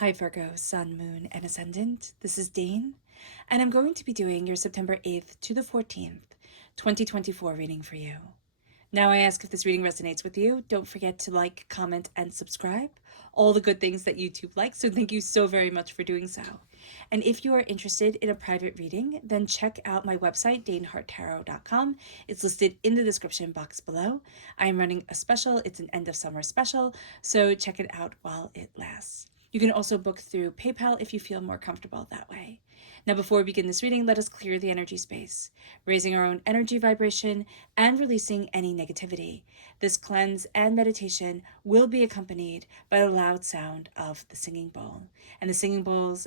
Hi Virgo, Sun, Moon, and Ascendant. This is Dane, and I'm going to be doing your September 8th to the 14th, 2024 reading for you. Now I ask if this reading resonates with you, don't forget to like, comment, and subscribe. All the good things that YouTube likes, so thank you so very much for doing so. And if you are interested in a private reading, then check out my website, daneharttarot.com. It's listed in the description box below. I am running a special. It's an end of summer special, so check it out while it lasts. You can also book through PayPal if you feel more comfortable that way. Now, before we begin this reading, let us clear the energy space, raising our own energy vibration and releasing any negativity. This cleanse and meditation will be accompanied by the loud sound of the singing bowl. And the singing bowl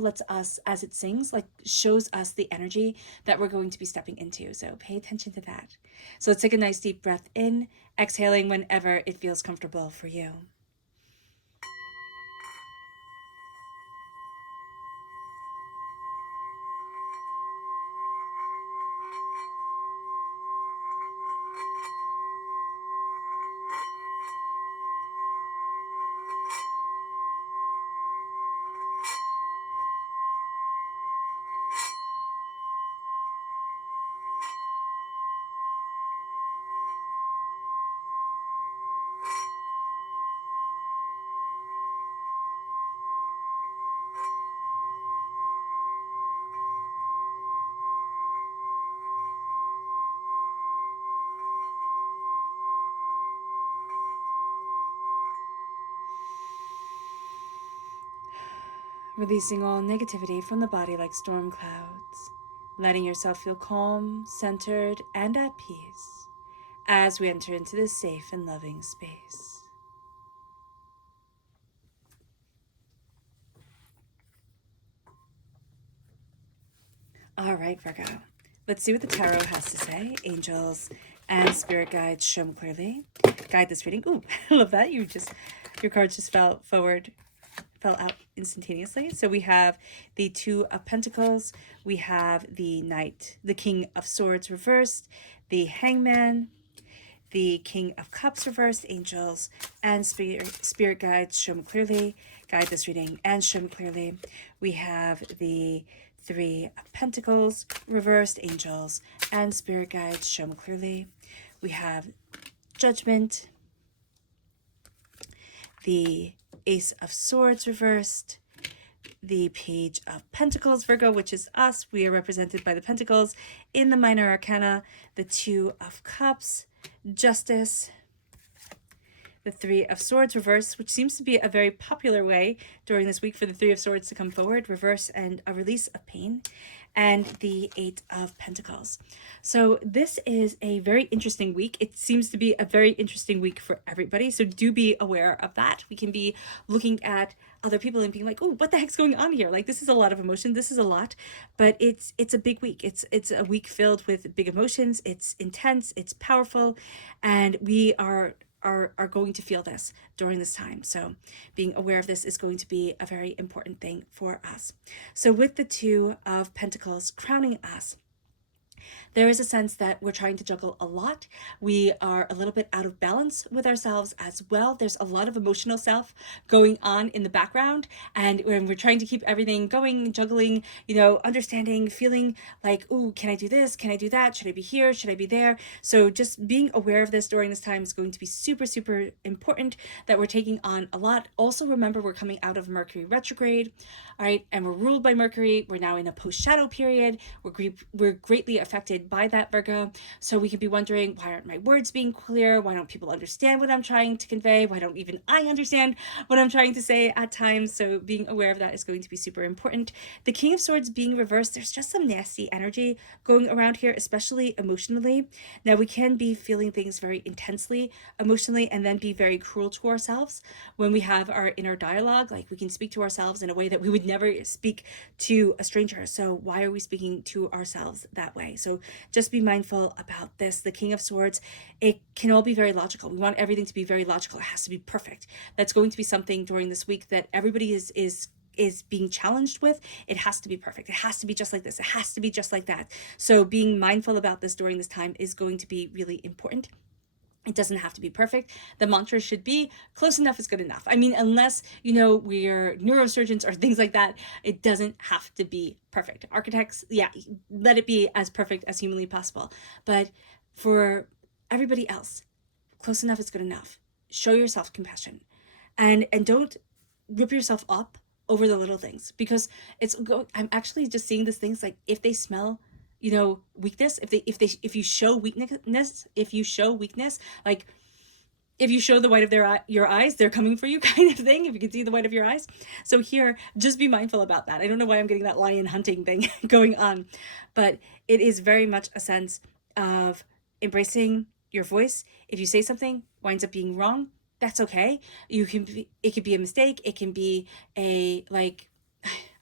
lets us, as it sings, shows us the energy that we're going to be stepping into. So pay attention to that. So let's take a nice deep breath in, exhaling whenever it feels comfortable for you. Releasing all negativity from the body like storm clouds, letting yourself feel calm, centered, and at peace as we enter into this safe and loving space. All right, Virgo. Let's see what the tarot has to say. Angels and spirit guides show me clearly. Guide this reading. Ooh, I love that. Your cards just fell out instantaneously. So we have the Two of Pentacles, we have the Knight, the King of Swords reversed, the Hangman, the King of Cups reversed. Angels and spirit guides show me clearly. Guide this reading and show me clearly. We have the Three of Pentacles reversed. Angels and spirit guides show me clearly. We have Judgment, the Ace of Swords reversed, the Page of Pentacles, Virgo, which is us. We are represented by the Pentacles in the Minor Arcana, the Two of Cups, Justice, the Three of Swords reverse, which seems to be a very popular way during this week for the Three of Swords to come forward, reverse, and a release of pain, and the Eight of Pentacles. So this is a very interesting week. It seems to be a very interesting week for everybody, so do be aware of that. We can be looking at other people and being like, oh, what the heck's going on here? Like, this is a lot of emotion, this is a lot, but it's a big week. It's a week filled with big emotions. It's intense, it's powerful, and we are going to feel this during this time. So being aware of this is going to be a very important thing for us. So with the Two of Pentacles crowning us, there is a sense that we're trying to juggle a lot. We are a little bit out of balance with ourselves as well. There's a lot of emotional self going on in the background, and when we're trying to keep everything going, juggling, understanding, feeling like, ooh, can I do this? Can I do that? Should I be here? Should I be there? So just being aware of this during this time is going to be super, super important, that we're taking on a lot. Also, remember, we're coming out of Mercury retrograde, all right, and we're ruled by Mercury. We're now in a post-shadow period. We're greatly affected by that, Virgo. So we could be wondering, why aren't my words being clear? Why don't people understand what I'm trying to convey? Why don't even I understand what I'm trying to say at times? So being aware of that is going to be super important. The King of Swords being reversed, there's just some nasty energy going around here, especially emotionally. Now, we can be feeling things very intensely emotionally and then be very cruel to ourselves when we have our inner dialogue. Like, we can speak to ourselves in a way that we would never speak to a stranger. So why are we speaking to ourselves that way? So just be mindful about this. The King of Swords, it can all be very logical. We want everything to be very logical. It has to be perfect. That's going to be something during this week that everybody is being challenged with. It has to be perfect. It has to be just like this. It has to be just like that. So being mindful about this during this time is going to be really important. It doesn't have to be perfect. The mantra should be close enough is good enough. I mean, unless, you know, we're neurosurgeons or things like that, it doesn't have to be perfect. Architects, yeah, let it be as perfect as humanly possible. But for everybody else, close enough is good enough. Show yourself compassion, and don't rip yourself up over the little things, because I'm actually just seeing these things like if they smell, you know, weakness, if you show weakness, like if you show the white of your eyes, they're coming for you, kind of thing, if you can see the white of your eyes. So here, just be mindful about that. I don't know why I'm getting that lion hunting thing going on, but it is very much a sense of embracing your voice. If you say something winds up being wrong, that's okay. It could be a mistake. It can be a, like,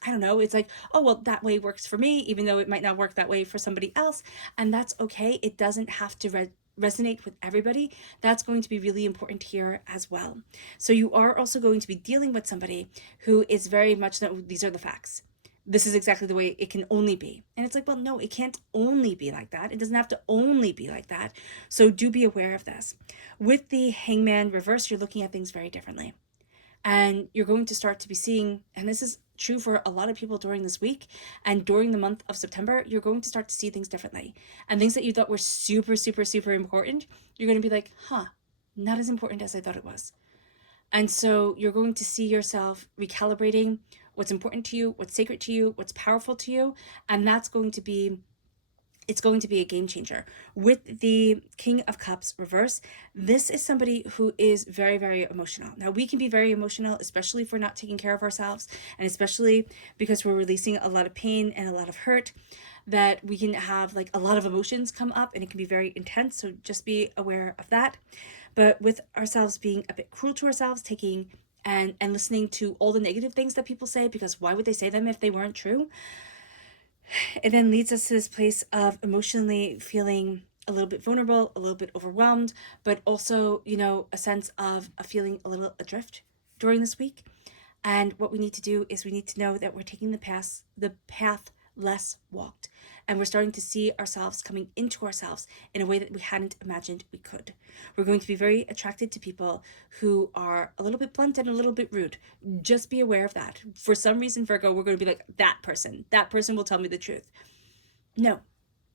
I don't know, it's like, oh, well, that way works for me, even though it might not work that way for somebody else. And that's okay. It doesn't have to resonate with everybody. That's going to be really important here as well. So you are also going to be dealing with somebody who is very much, these are the facts. This is exactly the way it can only be. And it's like, well, no, it can't only be like that. It doesn't have to only be like that. So do be aware of this. With the Hangman reverse, you're looking at things very differently. And you're going to start to be seeing, and this is true for a lot of people during this week and during the month of September, you're going to start to see things differently. And things that you thought were super, super, super important, you're going to be like, not as important as I thought it was. And so you're going to see yourself recalibrating what's important to you, what's sacred to you, what's powerful to you. And that's going to be, it's going to be a game changer. With the King of Cups reverse, this is somebody who is very, very emotional. Now, we can be very emotional, especially if we're not taking care of ourselves, and especially because we're releasing a lot of pain and a lot of hurt, that we can have like a lot of emotions come up and it can be very intense. So just be aware of that. But with ourselves being a bit cruel to ourselves, taking and listening to all the negative things that people say, because why would they say them if they weren't true? It then leads us to this place of emotionally feeling a little bit vulnerable, a little bit overwhelmed, but also, you know, a sense of feeling a little adrift during this week. And what we need to do is we need to know that we're taking the path less walked. And we're starting to see ourselves coming into ourselves in a way that we hadn't imagined we could. We're going to be very attracted to people who are a little bit blunt and a little bit rude. Just be aware of that. For some reason, Virgo, we're going to be like, that person will tell me the truth. No,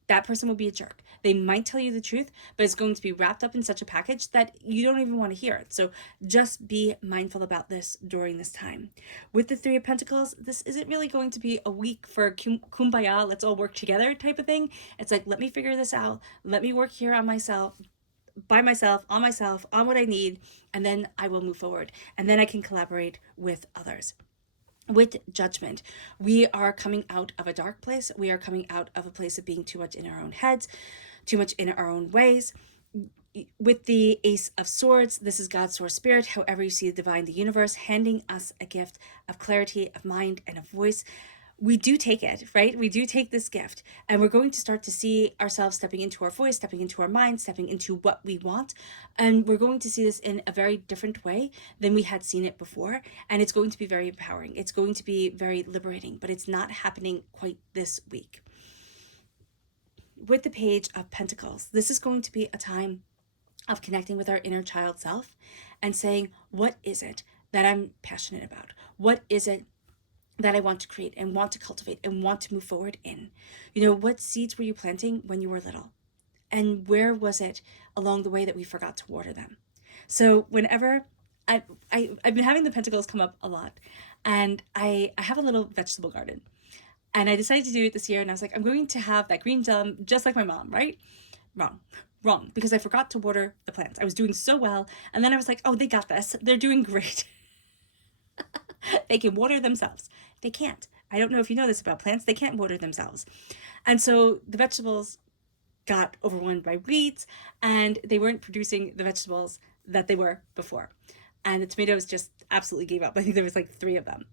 that person will be a jerk. They might tell you the truth, but it's going to be wrapped up in such a package that you don't even want to hear it. So just be mindful about this during this time. With the Three of Pentacles, this isn't really going to be a week for kumbaya, let's all work together type of thing. It's like, let me figure this out. Let me work here on myself, by myself, on what I need, and then I will move forward. And then I can collaborate with others. With Judgment, we are coming out of a dark place. We are coming out of a place of being too much in our own heads, too much in our own ways. With the Ace of Swords, this is God's source spirit, however you see the divine, the universe, handing us a gift of clarity, of mind, and of voice. We do take it, right? We do take this gift, and we're going to start to see ourselves stepping into our voice, stepping into our mind, stepping into what we want. And we're going to see this in a very different way than we had seen it before. And it's going to be very empowering. It's going to be very liberating, but it's not happening quite this week. With the Page of Pentacles, this is going to be a time of connecting with our inner child self and saying, what is it that I'm passionate about? What is it that I want to create and want to cultivate and want to move forward in? You know, what seeds were you planting when you were little? And where was it along the way that we forgot to water them? So whenever I've been having the pentacles come up a lot, and I have a little vegetable garden, and I decided to do it this year, and I was like, I'm going to have that green thumb just like my mom, right? Wrong, because I forgot to water the plants. I was doing so well, and then I was like, oh, they got this. They're doing great. They can water themselves. They can't. I don't know if you know this about plants. They can't water themselves. And so the vegetables got overrun by weeds, and they weren't producing the vegetables that they were before. And the tomatoes just absolutely gave up. I think there was like 3 of them.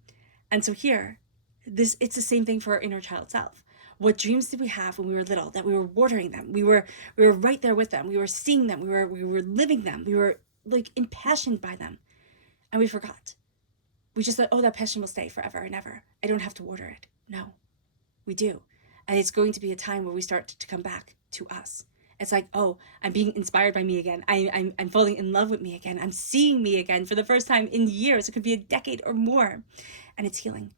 And so here, it's the same thing for our inner child self. What dreams did we have when we were little, that we were watering them? We were right there with them. We were seeing them. We were living them. We were like impassioned by them. And we forgot. We just thought, oh, that passion will stay forever and ever. I don't have to water it. No, we do. And it's going to be a time where we start to come back to us It's like, oh, I'm being inspired by me again. I'm falling in love with me again. I'm seeing me again for the first time in years. It could be a decade or more. And it's healing.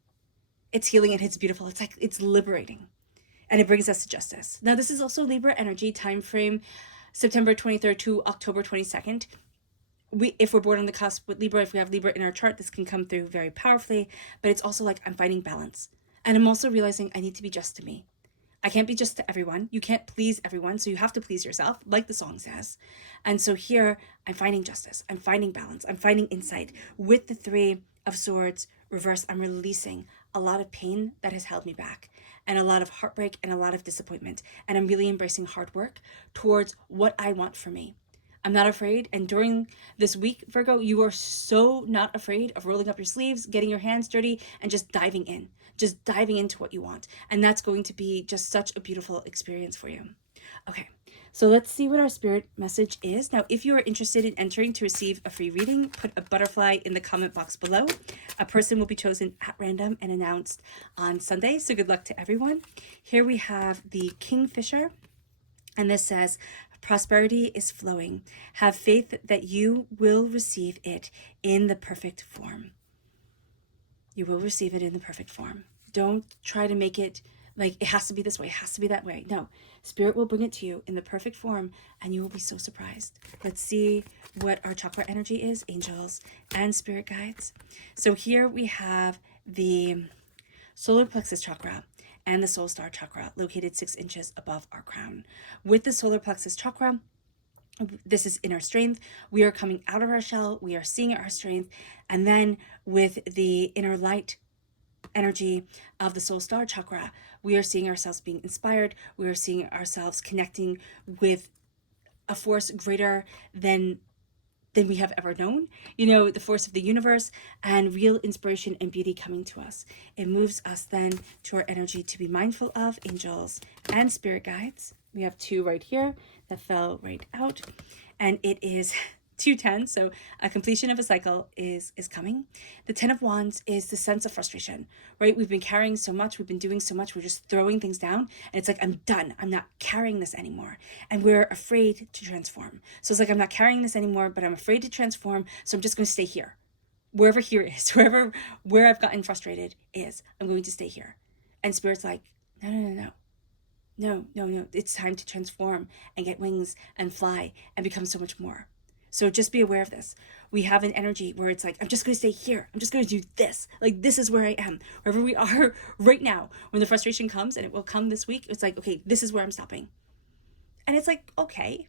It's healing and it's beautiful. It's like, it's liberating. And it brings us to justice. Now, this is also Libra energy, time frame September 23rd to October 22nd. If we're born on the cusp with Libra, if we have Libra in our chart, this can come through very powerfully. But it's also like, I'm finding balance. And I'm also realizing I need to be just to me. I can't be just to everyone. You can't please everyone, so you have to please yourself, like the song says. And so here, I'm finding justice. I'm finding balance. I'm finding insight. With the Three of Swords reversed, I'm releasing a lot of pain that has held me back, and a lot of heartbreak and a lot of disappointment. And I'm really embracing hard work towards what I want for me. I'm not afraid. And during this week, Virgo, you are so not afraid of rolling up your sleeves, getting your hands dirty, and just diving into what you want. And that's going to be just such a beautiful experience for you. Okay, so let's see what our spirit message is. Now, if you are interested in entering to receive a free reading, put a butterfly in the comment box below. A person will be chosen at random and announced on Sunday. So good luck to everyone. Here we have the Kingfisher. And this says, prosperity is flowing. Have faith that you will receive it in the perfect form. You will receive it in the perfect form. Don't try to make it like it has to be this way, it has to be that way. No, Spirit will bring it to you in the perfect form and you will be so surprised. Let's see what our chakra energy is, angels and spirit guides. So here we have the solar plexus chakra and the soul star chakra located 6 inches above our crown. With the solar plexus chakra, this is inner strength. We are coming out of our shell. We are seeing our strength. And then with the inner light energy of the soul star chakra, we are seeing ourselves being inspired. We are seeing ourselves connecting with a force greater than we have ever known, the force of the universe, and real inspiration and beauty coming to us. It moves us then to our energy to be mindful of, angels and spirit guides. We have 2 right here that fell right out, and it is 210, so a completion of a cycle is coming. The 10 of Wands is the sense of frustration, right? We've been carrying so much, we've been doing so much, we're just throwing things down, and it's like, I'm done, I'm not carrying this anymore, and we're afraid to transform. So it's like, I'm not carrying this anymore, but I'm afraid to transform, so I'm just going to stay here. Wherever here is, where I've gotten frustrated is, I'm going to stay here. And Spirit's like, no, it's time to transform and get wings and fly and become so much more. So just be aware of this. We have an energy where it's like, I'm just going to stay here. I'm just going to do this. Like, this is where I am. Wherever we are right now, when the frustration comes, and it will come this week, it's like, okay, this is where I'm stopping. And it's like, okay,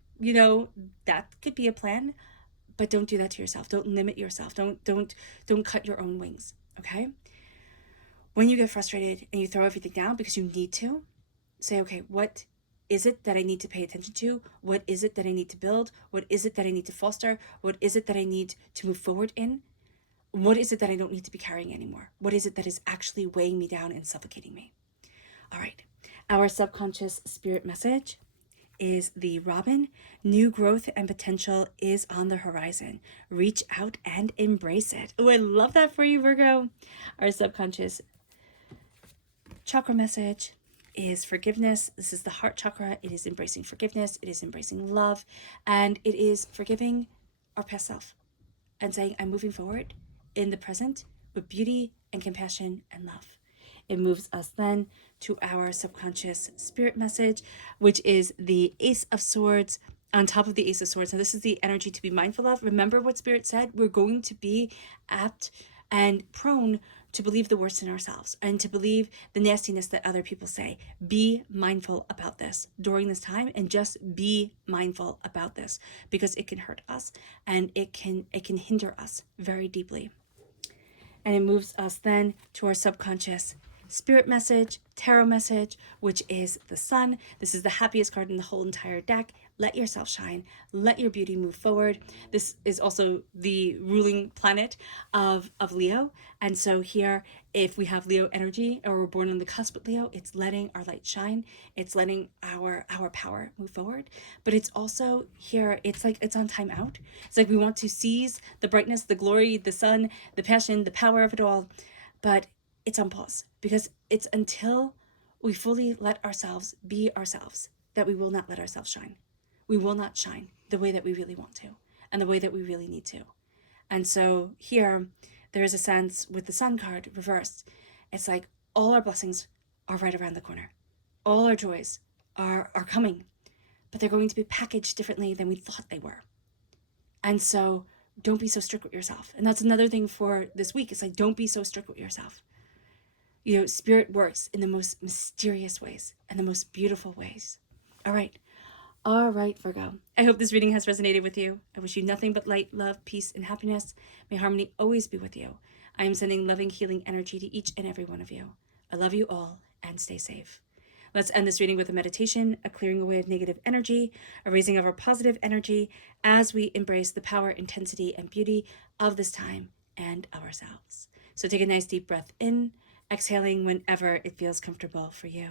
that could be a plan, but don't do that to yourself. Don't limit yourself. Don't cut your own wings, okay? When you get frustrated and you throw everything down because you need to, say, okay, what is it that I need to pay attention to? What is it that I need to build? What is it that I need to foster? What is it that I need to move forward in? What is it that I don't need to be carrying anymore? What is it that is actually weighing me down and suffocating me? All right, our subconscious spirit message is the Robin. New growth and potential is on the horizon. Reach out and embrace it. Oh, I love that for you, Virgo. Our subconscious chakra message is forgiveness. This is the heart chakra. It is embracing forgiveness. It is embracing love. And it is forgiving our past self and saying, I'm moving forward in the present with beauty and compassion and love. It moves us then to our subconscious spirit message, which is the Ace of Swords on top of the Ace of Swords. Now, this is the energy to be mindful of. Remember what Spirit said? We're going to be apt and prone to believe the worst in ourselves and to believe the nastiness that other people say. Be mindful about this during this time, and just be mindful about this, because it can hurt us and it can hinder us very deeply. And it moves us then to our subconscious spirit message, tarot message, which is the Sun. This is the happiest card in the whole entire deck. Let yourself shine. Let your beauty move forward. This is also the ruling planet of Leo. And so here, if we have Leo energy, or we're born on the cusp with Leo, it's letting our light shine. It's letting our power move forward. But it's also here, it's like it's on time out. It's like we want to seize the brightness, the glory, the sun, the passion, the power of it all. But it's on pause, because it's until we fully let ourselves be ourselves that we will not let ourselves shine. we will not shine the way that we really want to and the way that we really need to. And so here, there is a sense with the Sun card reversed. It's like all our blessings are right around the corner. All our joys are coming, but they're going to be packaged differently than we thought they were. And so don't be so strict with yourself. And that's another thing for this week. It's like, don't be so strict with yourself. You know, spirit works in the most mysterious ways and the most beautiful ways. All right, Virgo. I hope this reading has resonated with you. I wish you nothing but light, love, peace, and happiness. May harmony always be with you. I am sending loving, healing energy to each and every one of you. I love you all, and stay safe. Let's end this reading with a meditation, a clearing away of negative energy, a raising of our positive energy as we embrace the power, intensity, and beauty of this time and ourselves. So take a nice deep breath in, exhaling whenever it feels comfortable for you.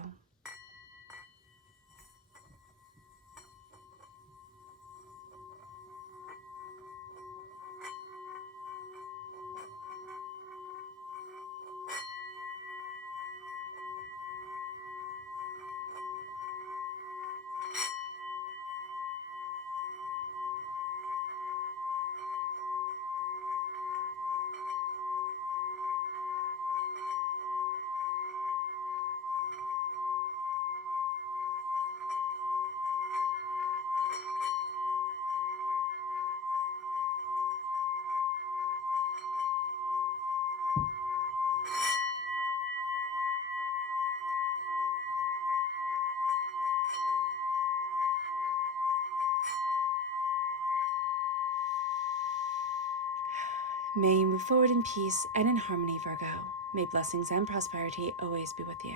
May you move forward in peace and in harmony, Virgo. May blessings and prosperity always be with you.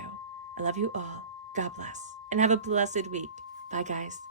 I love you all. God bless. And have a blessed week. Bye, guys.